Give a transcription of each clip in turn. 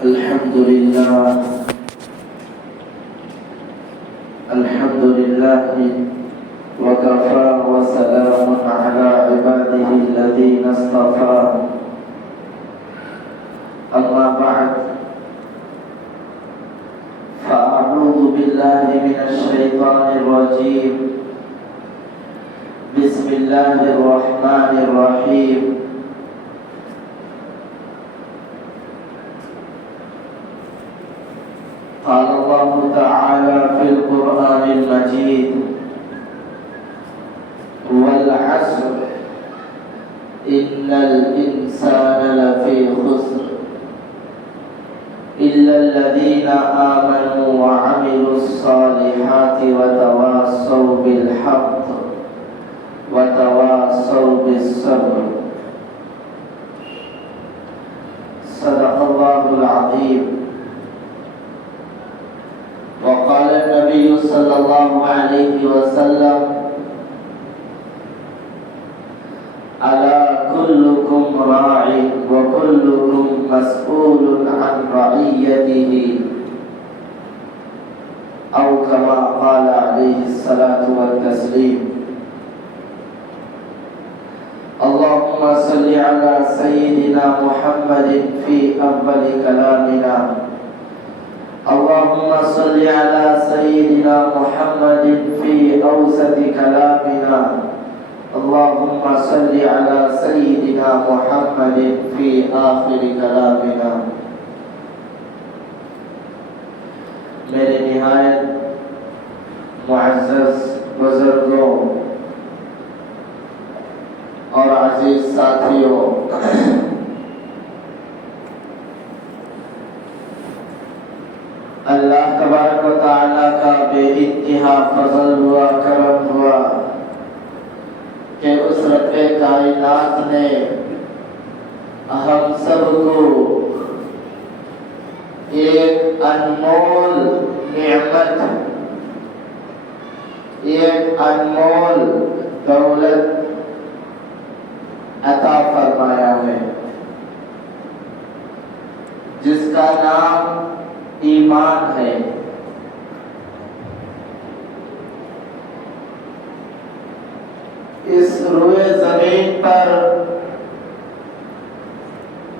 الحمد لله وكفى وسلام على عباده الذين اصطفى أما بعد فأعوذ بالله من الشيطان الرجيم بسم الله الرحمن الرحيم قال الله تعالى في القرآن المجيد والعصر إن الإنسان لفي خسر إلا الذين آمنوا وعملوا الصالحات وتواصوا بالحق وتواصوا بالصبر صدق الله العظيم. وقال النبي صلى الله عليه وسلم ألا كلكم راع وكلكم مسؤول عن رعيته أو كما قال عليه الصلاة والتسليم. اللهم صل على سيدنا محمد في أول كلامنا. اللهم صل على سيدنا محمد في أوسط كلامنا. اللهم صل على سيدنا محمد في آخر كلامنا. میرے نہایت معزز بزرگوں اور عزیز ساتھیوں، اللہ تبارک و تعالیٰ کا بے انتہا فضل ہوا، کرم ہوا کہ اس رب کائنات نے ہم سب کو ایک انمول نعمت، ایک انمول دولت عطا فرمایا ہے جس کا نام ایمان ہے۔ اس روئے زمین پر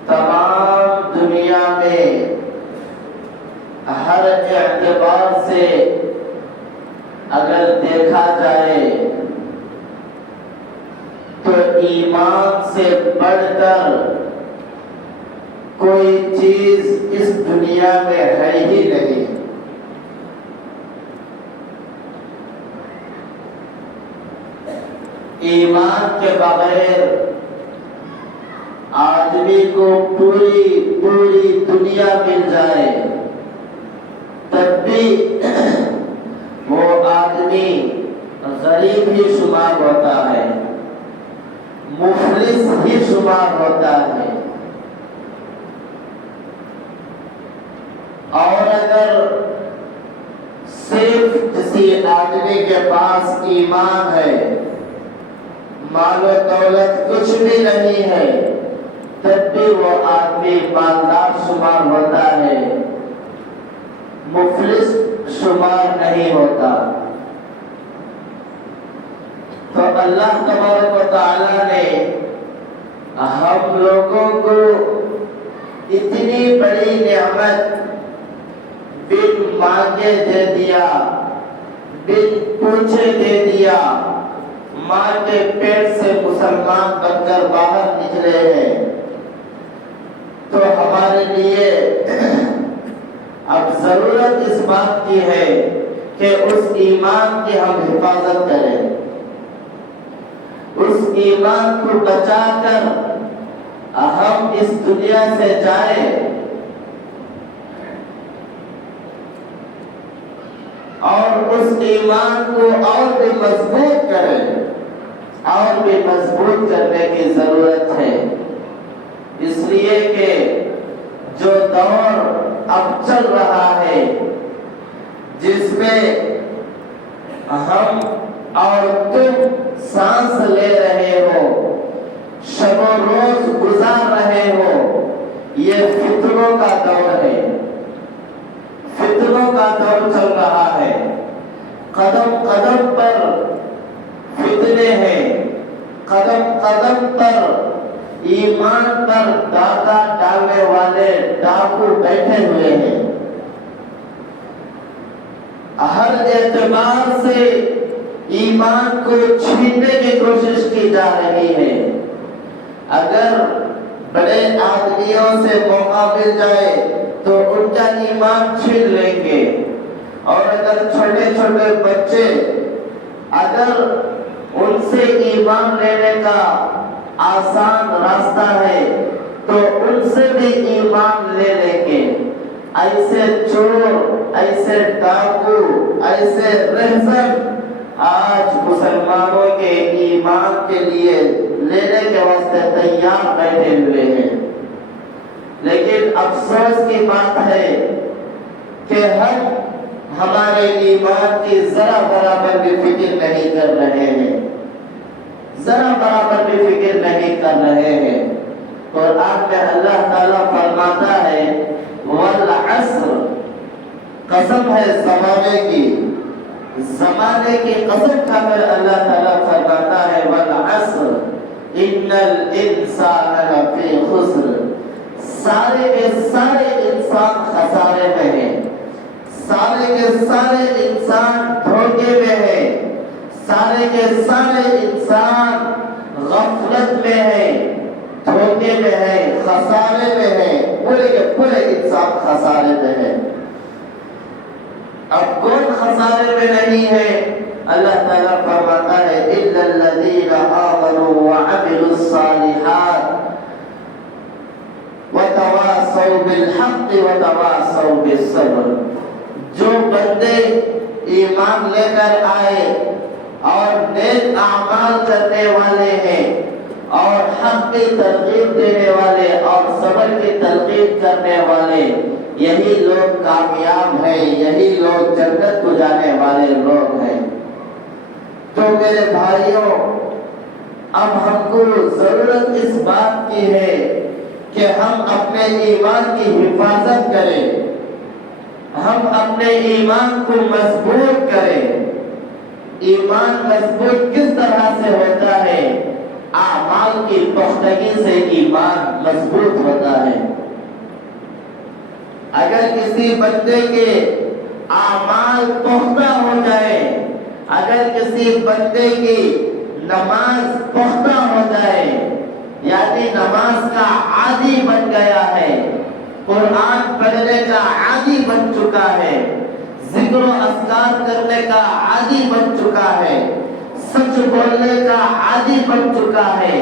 تمام دنیا میں ہر اعتبار سے اگر دیکھا جائے تو ایمان سے بڑھ کر کوئی چیز اس دنیا میں ہے ہی نہیں۔ ایمان کے بغیر آدمی کو پوری دنیا مل جائے تب بھی وہ آدمی غریب ہی شمار ہوتا ہے، مفلس ہی شمار ہوتا ہے۔ اور اگر صرف کسی آدمی کے پاس ایمان ہے، مال و دولت کچھ بھی نہیں ہے، تب بھی وہ آدمی مالدار شمار ہوتا ہے، مفلس شمار نہیں ہوتا۔ تو اللہ تبارک و تعالی نے ہم لوگوں کو اتنی بڑی نعمت بن مانگے دے دیا، بن پوچھے دے دیا، ماں کے پیٹ سے مسلمان بن کر باہر نکلے ہیں، تو ہمارے لیے اب ضرورت اس بات کی ہے کہ اس ایمان کی ہم حفاظت کریں، اس ایمان کو بچا کر ہم اس دنیا سے جائیں اور اس ایمان کو اور بھی مضبوط کریں، اور بھی مضبوط کرنے کی ضرورت ہے۔ اس لیے کہ جو دور اب چل رہا ہے جس میں ہم اور تم سانس لے رہے ہو، شب و روز گزار رہے ہو، یہ فتنوں کا دور ہے، ڈاکہ ڈالنے والے ڈاکو بیٹھے ہوئے ہیں۔ ہر اعتبار سے ایمان کو چھیننے کی کوشش کی جا رہی ہے۔ اگر بڑے آدمیوں سے موقع مل جائے تو ان کا ایمان چھین لیں گے، اور اگر چھوٹے چھوٹے بچے اگر ان سے ایمان لینے کا آسان راستہ ہے تو ان سے بھی ایمان لے لیں گے۔ ایسے چور، ایسے ڈاکو، ایسے رہزن آج مسلمانوں کے ایمان کے لیے لینے کے واسطے تیار بیٹھے ہوئے ہیں۔ لیکن افسوس کی بات ہے کہ ہم ہمارے ایمان کی ذرا برابر بھی فکر نہیں کر رہے ہیں، ذرا برابر بھی فکر نہیں کر رہے ہیں۔ قرآن میں اللہ تعالیٰ فرماتا ہے والعصر، قسم ہے زمانے کی، زمانے کی قسم کھا کر اللہ تعالیٰ فرماتا ہے والعصر ان الانسان لفی خسر، سارے کے سارے انسان خسارے میں ہیں، سارے کے سارے انسان دھوکے میں ہیں، سارے کے سارے انسان غفلت میں ہیں، دھوکے میں ہیں، خسارے میں ہیں، پورے کے پورے انسان خسارے میں ہیں۔ اب کون خسارے میں نہیں ہے؟ اللہ تعالیٰ فرماتا ہے اِلَّا الَّذِينَ آمَنُوا وَعَمِلُوا الصَّالِحَاتِ وَتَوَاصَوْا بِالْحَقِّ وَتَوَاصَوْا بِالصَّبْرِ، جو بندے ایمان لے کر آئے اور نیک اعمال کرنے والے ہیں اور حق کی ترغیب دینے والے اور صبر کی تلقین کرنے والے، یہی لوگ کامیاب ہیں، یہی لوگ جنت کو جانے والے لوگ ہیں۔ تو میرے بھائیوں، اب ہم کو ضرورت اس بات کی ہے کہ ہم اپنے ایمان کی حفاظت کریں، ہم اپنے ایمان کو مضبوط کریں۔ ایمان مضبوط کس طرح سے ہوتا ہے؟ اعمال کی پختگی سے ایمان مضبوط ہوتا ہے۔ اگر کسی بندے کے اعمال پختہ ہو جائے، اگر کسی بندے کی نماز پختہ ہو جائے، یعنی نماز کا عادی بن گیا ہے، قرآن پڑھنے کا عادی بن چکا ہے، ذکر و اذکار کرنے کا عادی بن چکا ہے، سچ بولنے کا عادی بن چکا ہے،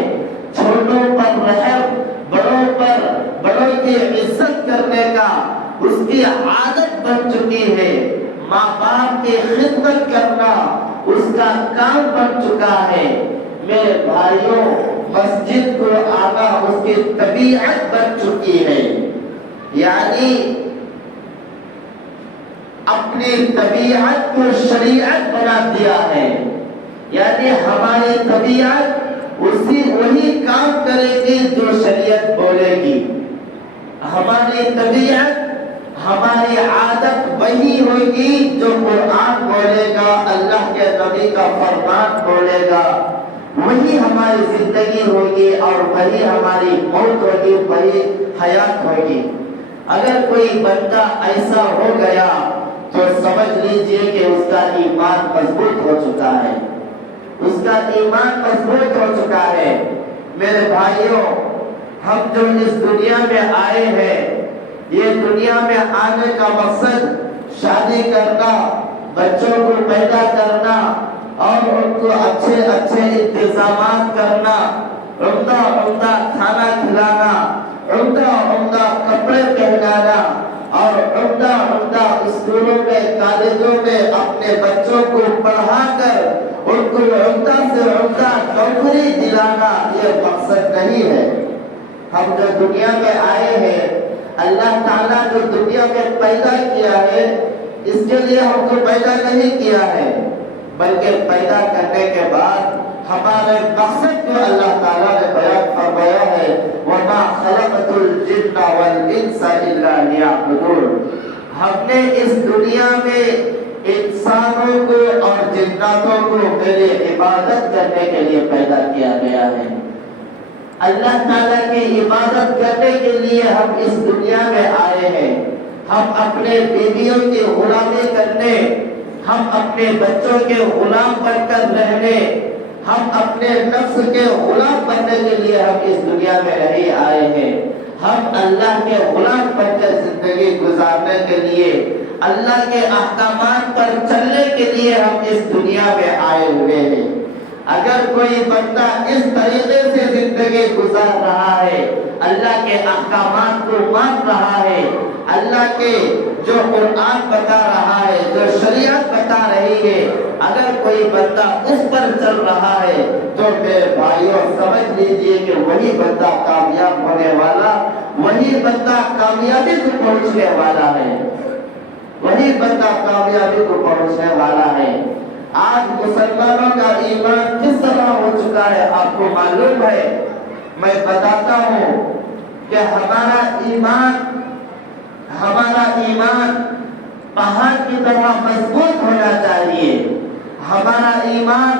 چھوٹوں پر رحم، بڑوں کی عزت کرنے کا اس کی عادت بن چکی ہے، ماں باپ کی خدمت کرنا اس کا کام بن چکا ہے۔ میرے بھائیوں، مسجد کو آنا اس کی طبیعت بن چکی ہے، یعنی اپنی طبیعت کو شریعت بنا دیا ہے، یعنی ہماری طبیعت وہی کام کرے گی جو شریعت بولے گی، ہماری طبیعت، ہماری عادت وہی ہوگی جو قرآن بولے گا، اللہ کے نبی کا فرمان بولے گا، وہی ہماری زندگی ہوگی اور وہی ہماری موت ہوگی، وہی حیات ہوگی۔ اگر کوئی بندہ ایسا ہو گیا تو سمجھ لیجئے کہ اس کا ایمان مضبوط ہو چکا ہے، اس کا ایمان مضبوط ہو چکا ہے۔ میرے بھائیوں، ہم جو اس دنیا میں آئے ہیں، یہ دنیا میں آنے کا مقصد شادی کرنا، بچوں کو پیدا کرنا اور ان کو اچھے اچھے انتظامات کرنا، عمدہ عمدہ کھانا کھلانا، عمدہ عمدہ کپڑے پہنانا اور عمدہ عمدہ اسکولوں میں، کالجوں میں اپنے بچوں کو پڑھا کر ان کو عمدہ سے عمدہ نوکری دلانا، یہ مقصد نہیں ہے۔ ہم جو دنیا میں آئے ہیں، اللہ تعالیٰ جو دنیا میں پیدا کیا ہے، اس کے لیے ہم کو پیدا نہیں کیا ہے، بلکہ پیدا کرنے کے بعد ہمارے مقصد کو اللہ تعالیٰ نے بیان فرمایا ہے وَمَا خَلَقْتُ الْجِنَّ وَالْإِنسَ إِلَّا لِيَعْبُدُونَ۔ ہم نے اس دنیا میں انسانوں کو اور جناتوں کو میری عبادت کرنے کے لیے پیدا کیا گیا ہے۔ اللہ تعالیٰ کی عبادت کرنے کے لیے ہم اس دنیا میں آئے ہیں. ہم اپنے بیویوں کی غلامی کرنے، ہم اپنے بچوں کے غلام بن کر رہنے، ہم اپنے نفس کے غلام بننے کے لیے ہم اس دنیا میں نہیں آئے ہیں. ہم اللہ کے غلام بن کر زندگی گزارنے کے لیے، اللہ کے احکامات پر چلنے کے لیے ہم اس دنیا میں آئے ہوئے ہیں. اگر کوئی بندہ اس طریقے سے زندگی گزار رہا ہے، اللہ کے احکامات کو مان رہا ہے، اللہ کے جو قرآن بتا رہا ہے، جو شریعت بتا رہی ہے، اگر کوئی بندہ اس پر چل رہا ہے تو میرے بھائیوں سمجھ لیجئے کہ وہی بندہ کامیاب ہونے والا، وہی بندہ کامیابی کو پہنچنے والا ہے، وہی بندہ کامیابی کو پہنچنے والا ہے. آج مسلمانوں کا ایمان کس طرح ہو چکا ہے آپ کو معلوم ہے. میں بتاتا ہوں کہ ہمارا ایمان پہاڑ کی طرح مضبوط ہونا چاہیے. ہمارا ایمان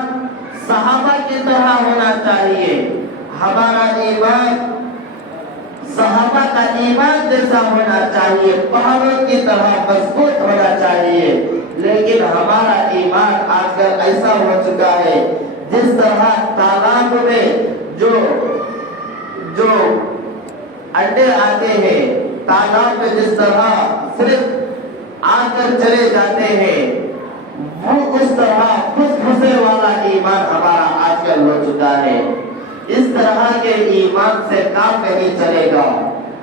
صحابہ کی طرح ہونا چاہیے. ہمارا ایمان صحابہ کا ایمان جیسا ہونا چاہیے، پہاڑوں کی طرح مضبوط ہونا چاہیے. لیکن ہمارا ایمان آج کل ایسا ہو چکا ہے جس طرح تالاب میں جو انڈے آتے ہیں، تالاب میں جس طرح صرف آ کر چلے جاتے ہیں، وہ اس طرح پھسے والا ایمان ہمارا آج کل ہو چکا ہے. اس طرح کے ایمان سے کام نہیں چلے گا.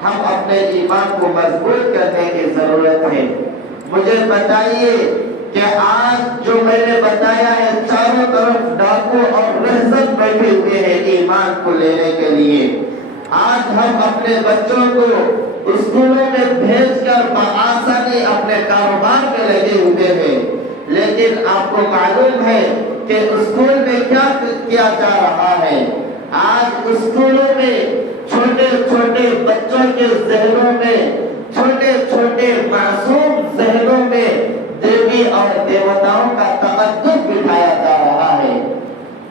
ہم اپنے ایمان کو مضبوط کرنے کی ضرورت ہے. مجھے بتائیے کہ آج جو میں نے بتایا ہے، چاروں طرف ڈاکو اور رہزن بیٹھے ہوئے ہیں ایمان کو لینے کے لیے. آج ہم اپنے بچوں کو اسکولوں میں بھیج کر بآسانی اپنے کاروبار میں لگے ہوئے ہیں، لیکن آپ کو معلوم ہے کہ اسکول میں کیا کیا جا رہا ہے. آج اسکولوں میں چھوٹے چھوٹے بچوں کے ذہنوں میں، چھوٹے چھوٹے معصوم ذہنوں میں دیوی اور دیوتاؤں کا تقدس بٹھایا جا رہا ہے.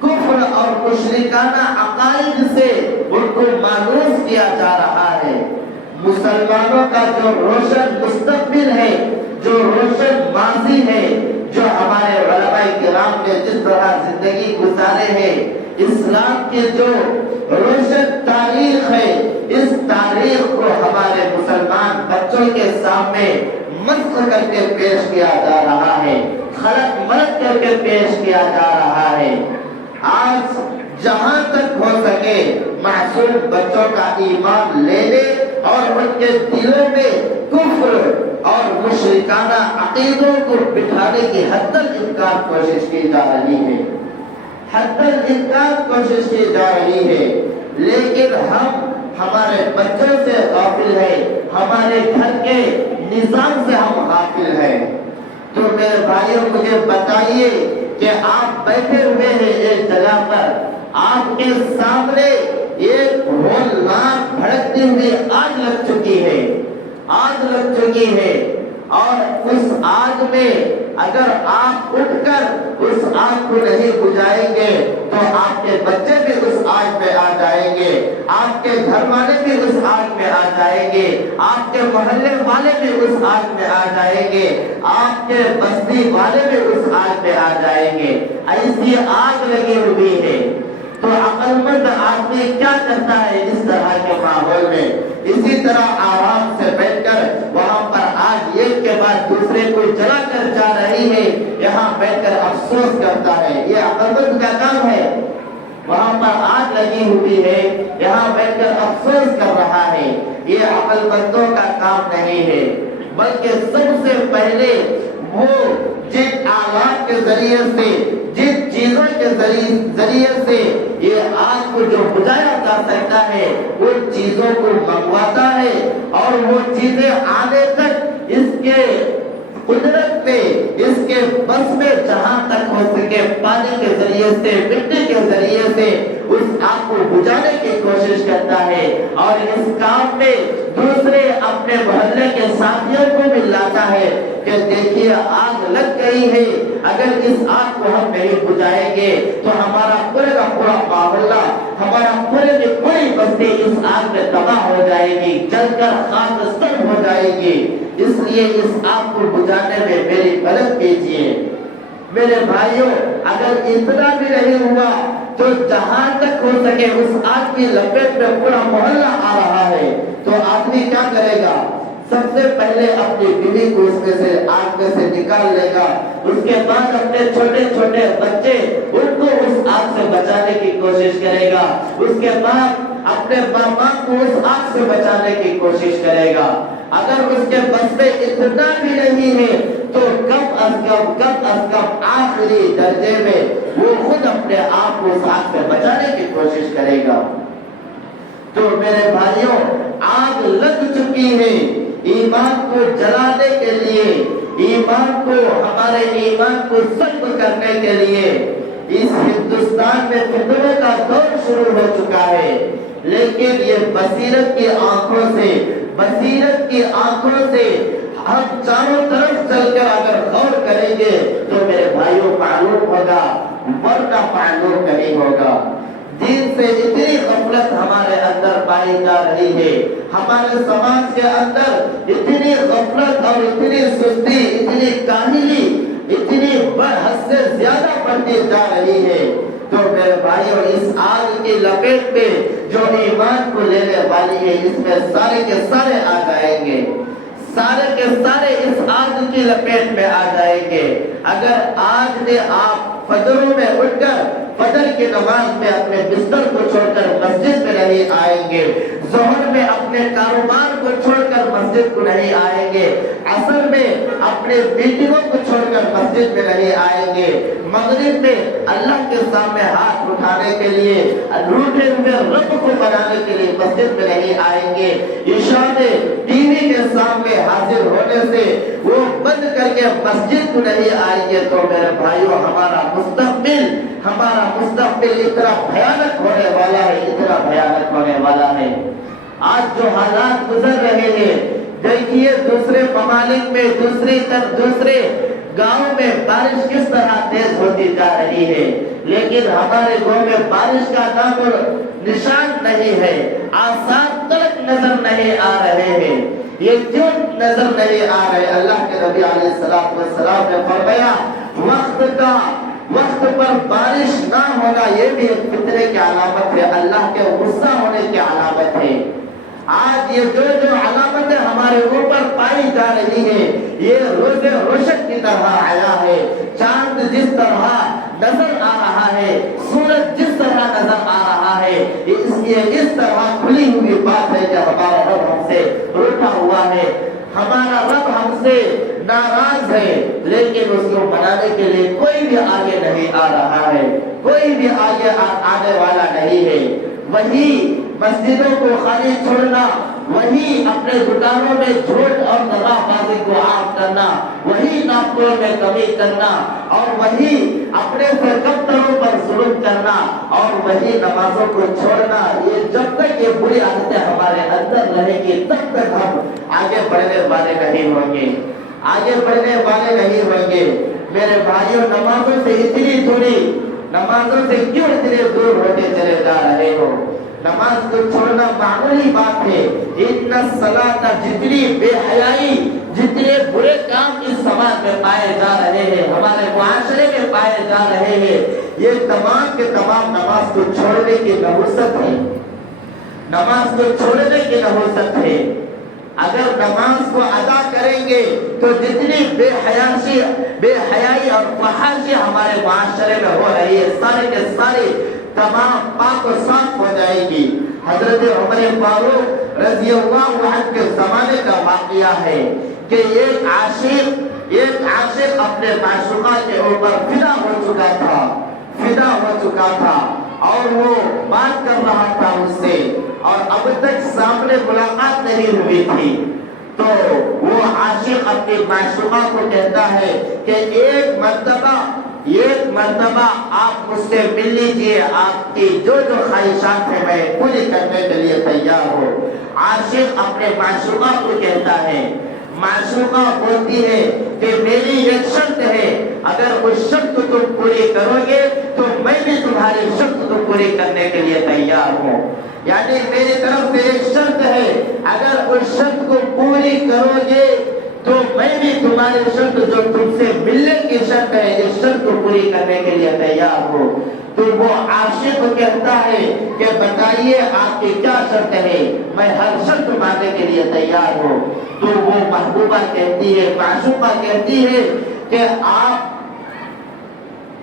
کفر اور مشرکانہ عقائد سے ان کو مانوس کیا جا رہا ہے. مسلمانوں کا جو روشن مستقبل ہے، جو روشن ماضی ہے، جو ہمارے علماء کرام نے جس طرح زندگی گزارے ہیں، اسلام کی جو روشن تاریخ ہے، اس تاریخ کو ہمارے مسلمان بچوں کے سامنے مسخ کر کے پیش کیا جا رہا ہے، خلق ملت کر کے پیش کیا جا رہا ہے. آج جہاں تک ہو سکے معصوم بچوں کا ایمان لینے اور ان کے دلوں میں کفر اور مشرکانہ عقیدوں کو بٹھانے کی حد الامکان کوشش کی جا رہی ہے، حد الامکان کوشش کی جا رہی ہے. لیکن ہم ہمارے بچوں سے غافل ہیں، ہمارے گھر کے نظام سے ہم غافل ہیں. تو میرے بھائیوں مجھے بتائیے کہ آپ بیٹھے ہوئے ہیں ایک جگہ پر، آپ کے سامنے ایک ہولناک بھڑکتی ہوئی آگ لگ چکی ہے، آگ لگ چکی ہے. اور اس آگ میں اگر آپ اٹھ کر اس آگ کو نہیں بجھائیں گے تو آپ کے بچے بھی اس آگ میں آ جائیں گے، آپ کے گھر والے بھی اس آگ میں آ جائیں گے، آپ کے محلے والے بھی اس آگ میں آ جائیں گے، آپ کے بستی والے بھی اس آگ میں آ جائیں گے. ایسی آگ لگی ہوئی ہے. تو عقل مند آدمی کیا کرتا ہے اس طرح کے ماحول میں؟ اسی طرح آرام سے بیٹھ کر وہاں پر آگ ایک کے بعد دوسرے کو جلا کر جا رہی ہے، یہاں بیٹھ کر افسوس کرتا ہے. یہ عقل مند کا کام ہے. وہاں پر آگ لگی ہوئی ہے، یہاں بیٹھ کر افسوس کر رہا ہے. یہ عقل مندوں کا کام نہیں ہے، بلکہ سب سے پہلے وہ جن آلات کے ذریعے سے، جن چیزوں کے ذریعے سے یہ آگ کو جو بجھایا جا سکتا ہے ان چیزوں کو منگواتا ہے، اور وہ چیزیں آنے تک اس کے قدرت میں، اس کے بس میں جہاں تک ہو سکے پانی کے ذریعے سے، مٹی کے ذریعے سے اس آگ کو بجھانے کی کوشش کرتا ہے. اور اس کام میں دوسرے اپنے محلے کے ساتھیوں کو بھی لاتا ہے کہ دیکھیے آگ لگ گئی ہے، اگر اس آگ کو ہم نہیں بجھائیں گے تو ہمارا پورے کا پورا محلہ، ہمارا پورے کی پوری بستی اس آگ میں تباہ ہو جائے گی، جل کر خاکستر ہو جائے گی، اس لیے اس آگ کو بجھانے میں میری مدد کیجیے۔ میرے بھائیوں، اگر اتنا بھی نہیں ہوا تو جہاں تک ہو سکے اس آگ کی لپیٹ میں پورا محلہ آ رہا ہے تو آدمی کیا کرے گا؟ سب سے پہلے اپنی بیوی کو اس میں سے آگ میں سے نکال لے گا، اس کے بعد اپنے چھوٹے چھوٹے بچے ان کو اس آگ سے بچانے کی کوشش کرے گا، اس کے بعد اپنے ماں کو اس آگ سے بچانے کی کوشش کرے گا۔ اگر اس کے بس میں اتنا بھی نہیں ہے تو کم از کم آخری درجے میں وہ خود اپنے آپ کو اس آگ سے بچانے کی کوشش کرے گا۔ تو میرے بھائیوں، آگ لگ چکی ہے ایمان کو جلانے کے لیے، ایمان کو، ہمارے ایمان کو سلب کرنے کے لیے۔ اس ہندوستان میں فتنوں کا دور شروع ہو چکا ہے، لیکن یہ بصیرت کی آنکھوں سے، بصیرت کی آنکھوں سے ہم چاروں طرف چل کر اگر غور کریں گے تو میرے بھائیوں معلوم ہوگا، ورنہ معلوم نہیں ہوگا۔ دین سے اتنی غفلت ہمارے اندر پائی جا رہی ہے، ہمارے سماج کے اندر اتنی غفلت اور اتنی سستی، اتنی کاہلی، اتنی حد سے زیادہ بڑھتی جا رہی ہے۔ تو میرے بھائیوں، اس آگ کی لپیٹ میں جو ایمان کو لینے والی ہے، اس میں سارے کے سارے آ جائیں گے، سارے کے سارے اس آگ کی لپیٹ میں آ جائیں گے۔ اگر آج میں آپ فجروں میں اٹھ کر فجر کی نماز میں اپنے بستر کو چھوڑ کر مسجد میں نہیں آئیں گے، ظہر میں اپنے کاروبار کو چھوڑ کر مسجد کو نہیں آئیں گے، عصر میں اپنے میٹنگوں کو چھوڑ کر مسجد میں نہیں آئیں گے، مغرب میں اللہ کے سامنے ہاتھ اٹھانے کے لیے، روٹے ہوئے رب کو بنانے کے لیے مسجد میں نہیں آئیں گے، عشاء میں ٹی وی کے سامنے حاضر ہونے سے وہ بند کر کے مسجد کو نہیں آئیں گے، تو میرے بھائیوں ہمارا مستقبل اتنا بھیانک ہونے والا ہے، اتنا بھیانک ہونے والا ہے۔ آج جو حالات گزر رہے ہیں، دیکھیے دوسرے ممالک میں، دوسرے گاؤں میں بارش کس طرح تیز ہوتی جا رہی ہے، لیکن ہمارے گاؤں میں بارش کا نام اور نشان نہیں ہے، آثار تلک نظر نہیں آ رہے ہیں۔ یہ کیوں نظر نہیں آ رہے؟ اللہ کے نبی علیہ السلام نے فرمایا وقت پر بارش نہ ہونا یہ بھی ایک فتنے کی علامت ہے، اللہ کے غصہ ہونے کی علامت ہے۔ آج یہ جو علامتیں ہمارے اوپر پائی جا رہی ہے، یہ روز روشن کی طرح آیا ہے، چاند جس طرح نظر آ رہا ہے، سورج جس طرح نظر آ رہا ہے، اس طرح کھلی ہوئی بات ہے کہ ہمارا رب ہم سے روٹھا ہوا ہے، ہمارا رب ہم سے ناراض ہے، لیکن اس کو منانے کے لیے کوئی بھی آگے نہیں آ رہا ہے، کوئی بھی آگے آنے والا نہیں ہے۔ وہی مسجدوں کو خالی چھوڑنا، وہی اپنے دکانوں میں جھوٹ اور دغا بازی کو عام کرنا، وہی ناپتول میں کمی کرنا، اور وہی اپنے سے کمتروں پر ظلم کرنا، اور وہی نمازوں کو چھوڑنا، یہ جب تک یہ بری عادتیں ہمارے اندر رہے گی تب تک ہم آگے بڑھنے والے نہیں ہوں گے، آگے بڑھنے والے نہیں ہوں گے۔ میرے بھائیوں، نمازوں سے اتنی دوری، نمازوں سے کیوں اتنے دور ہوتے چلے جا رہے ہو؟ نماز کو چھوڑنا معمولی بات ہے۔ ان الصلاۃ، جتنی بے حیائی، جتنے برے کام اس سماج میں پائے جا رہے ہیں، ہمارے معاشرے میں پائے جا رہے ہیں، یہ تمام کے تمام نماز کو چھوڑنے کی نحوست ہے، نماز کو چھوڑنے کی نحوست ہے۔ اگر نماز کو ادا کریں گے تو جتنی بے حیائی اور فحاشی ہمارے معاشرے میں ہو رہی ہے، سارے کے سارے تمام پاک و صاف ہو جائے گی۔ حضرت عمر فاروق رضی اللہ عنہ کے زمانے کا واقعہ ہے کہ ایک عاشق اپنے معشوقہ کے اوپر فدا ہو چکا تھا اور وہ بات کر رہا تھا اس سے، اور اب تک سامنے ملاقات نہیں ہوئی تھی، تو وہ عاشق اپنی معشوقہ کو کہتا ہے کہ ایک مرتبہ ایک مرتبہ آپ مجھ سے مل لیجیے، آپ کی جو جو خواہشات ہیں میں پوری کرنے کے لیے تیار ہوں۔ عاشق اپنے معشوقہ کو کہتا ہے، معشوقہ بولتی ہے کہ میری ایک شرط ہے، اگر اس شرط کو تم پوری کرو گے تو میں بھی تمہاری شرط کو پوری کرنے کے لیے تیار ہوں۔ یعنی میری طرف سے ایک شرط ہے، اگر اس شرط کو پوری کرو گے تو میں بھی تمہاری شرط جو تم سے ملنے کی شرط ہے، اس شرط کو پوری کرنے کے لیے تیار ہوں۔ تو وہ عاشق کہتا ہے کہ بتائیے آپ کی کیا شرط ہے، میں ہر شرط ماننے کے لیے تیار ہوں۔ تو وہ محبوبہ کہتی ہے، معشوقہ کہتی ہے کہ آپ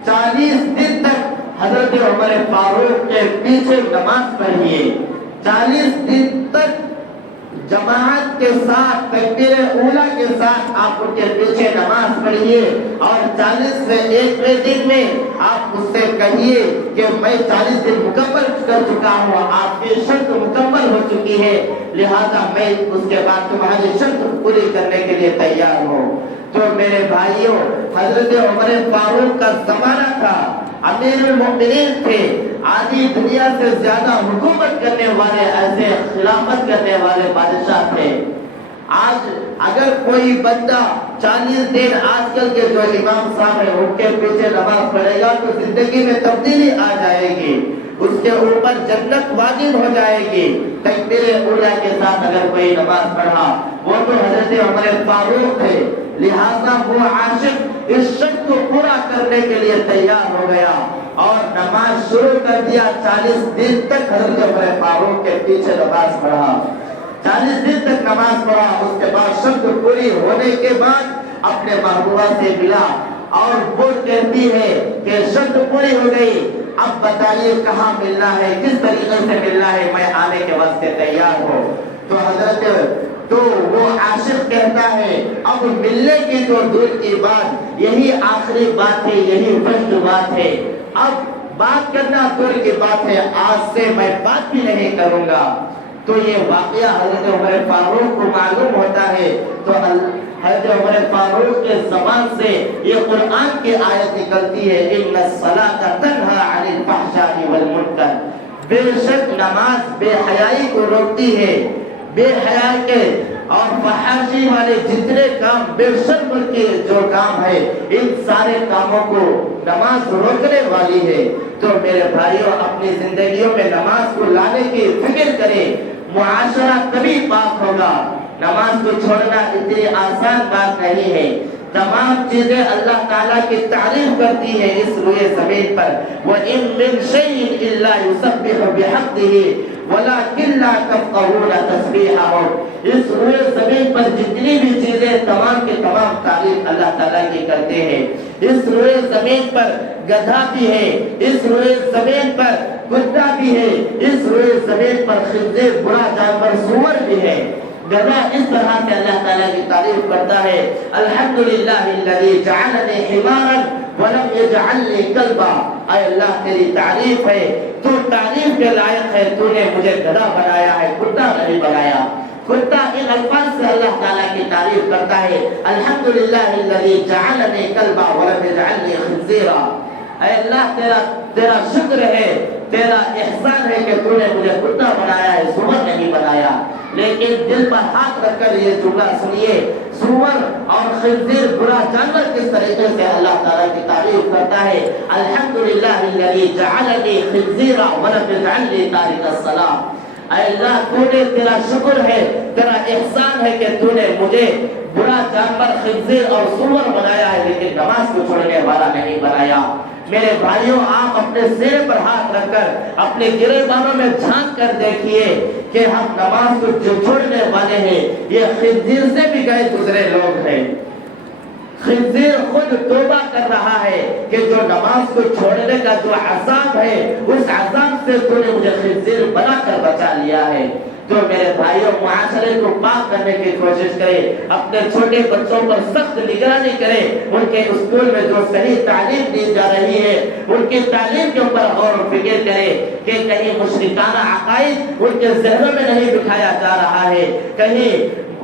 40 دن تک حضرت عمر فاروق کے پیچھے نماز پڑھیے، 40 دن تک جماعت کے ساتھ تکبیر اولیٰ کے ساتھ آپ ان کے پیچھے نماز پڑھیے، اور 41ویں دن میں آپ مجھ سے کہیے کہ میں 40 دن مکمل کر چکا ہوں، آپ کی شرط مکمل ہو چکی ہے، لہذا میں اس کے بعد تمہاری شرط پوری کرنے کے لیے تیار ہوں۔ تو میرے بھائیوں، حضرت عمر فاروق کا زمانہ تھا، امیر المؤمنین تھے، آدھی دنیا سے زیادہ حکومت کرنے والے، ایسے خلافت کرنے والے بادشاہ تھے۔ آج اگر کوئی بندہ 40 دن آج کل کے جو امام صاحب ہیں ان کے پیچھے نماز پڑھے گا تو زندگی میں تبدیلی آ جائے گی، اس کے اوپر جنت واجب ہو جائے گی۔ تکبیر اولیٰ کے ساتھ اگر کوئی نماز پڑھا، وہ تو حضرت عمر فاروق تھے، لہذا وہ عاشق اس شرط کو پورا کرنے کے لیے تیار ہو گیا اور نماز شروع کر دیا۔ 40 دن تک حضرت عمر فاروق کے پیچھے نماز پڑھا، 40 دن تک نماز پڑھا۔ اس کے بعد شرط پوری ہونے کے بعد اپنے محبوبہ سے ملا اور وہ کہتی ہے کہ شرط پوری ہو گئی، اب بتائیے کہاں ملنا ہے، کس طریقے سے ملنا ہے، میں آنے کے واسطے تیار ہوں۔ تو وہ عاشق کہتا ہے اب ملنے کی تو دور کی بات، یہی آخری بات ہے، یہی فرض بات ہے، اب بات کرنا دور کی بات ہے، آج سے میں بات بھی نہیں کروں گا۔ تو یہ واقعہ حضرت عمر فاروق کو معلوم ہوتا ہے، تو حضرت عمر فاروق کے زبان سے یہ قرآن کی آیت نکلتی ہے، ان الصلاۃ تنہی عن الفحشاء والمنکر، بے شک نماز بے حیائی کو روکتی ہے، بے حیائی کے اور فحاشی والے جتنے کام، بے شرم کے جو کام ہے، ان سارے کاموں کو نماز روکنے والی ہے۔ تو میرے بھائیوں، اپنی زندگیوں میں نماز کو لانے کی فکر کریں، معاشرہ تبھی پاک ہوگا۔ نماز کو چھوڑنا اتنی آسان بات نہیں ہے، تمام چیزیں اللہ تعالیٰ کی تعریف کرتی ہیں اس روئے زمین پر، وَإِن مِّن شَيْءٍ إِلَّا يُسَبِّحُ بِحَمْدِهِ وَلَٰكِن لَّا تَفْقَهُونَ تَسْبِيحَهُمْ۔ اس روئے زمین پر جتنی بھی چیزیں تمام کے تمام تعریف اللہ تعالیٰ کی کرتے ہیں۔ اس روئے زمین پر گدھا بھی ہے، اس روئے زمین پر کتا بھی ہے، اس روئے زمین پر خنزیر برا جانور سور بھی ہے۔ گدھا اس طرح سے اللہ تعالیٰ کی تعریف کرتا ہے، الحمدللہ الذی جعلنی حمارا ولم یجعلنی کلبا، اے اللہ تیری تعریف ہے، تو تعریف کے لائق ہے، تو نے مجھے گدھا بنایا ہے، کتا نہیں بنایا۔ کتا ان الفاظ سے اللہ تعالیٰ کی تعریف کرتا ہے، الحمدللہ الذی جعلنی کلبا ولم یجعلنی خنزیرا، اے اللہ تیرا شکر ہے، تیرا احسان ہے کہ تو نے مجھے کتا بنایا ہے، سور نہیں بنایا۔ لیکن دل پر ہاتھ رکھ کر یہ جملہ سنیے، سور اور خنزیر برا جانور کس طریقے سے اللہ تعالیٰ کی تعریف کرتا ہے، الحمدللہ الذی جعلنی خنزیرا ولم یجعلنی تارک الصلاۃ، اے اللہ تو نے، تیرا شکر ہے، تیرا احسان ہے کہ تو نے مجھے برا جانور خنزیر اور سور بنایا ہے لیکن نماز کو چھوڑنے والا نہیں بنایا۔ میرے بھائیوں، آپ اپنے سینے پر ہاتھ رکھ کر اپنے گریبانوں میں جھانک کر دیکھیے کہ ہم نماز کو جو چھوڑنے والے ہیں یہ خنزیر سے بھی گئے گزرے لوگ ہیں۔ خنزیر خود توبہ کر رہا ہے کہ جو نماز کو چھوڑنے کا جو عذاب ہے، اس عذاب سے تو نے مجھے خنزیر بنا کر بچا لیا ہے۔ تو میرے بھائیوں، معاشرے کو پاک کرنے کی کوشش کریں، اپنے چھوٹے بچوں پر سخت نگرانی کریں، ان کے اسکول میں جو صحیح تعلیم دی جا رہی ہے ان کی تعلیم کے اوپر غور و فکر کریں کہ کہیں مشرکانہ عقائد ان کے ذہنوں میں نہیں بٹھایا جا رہا ہے، کہیں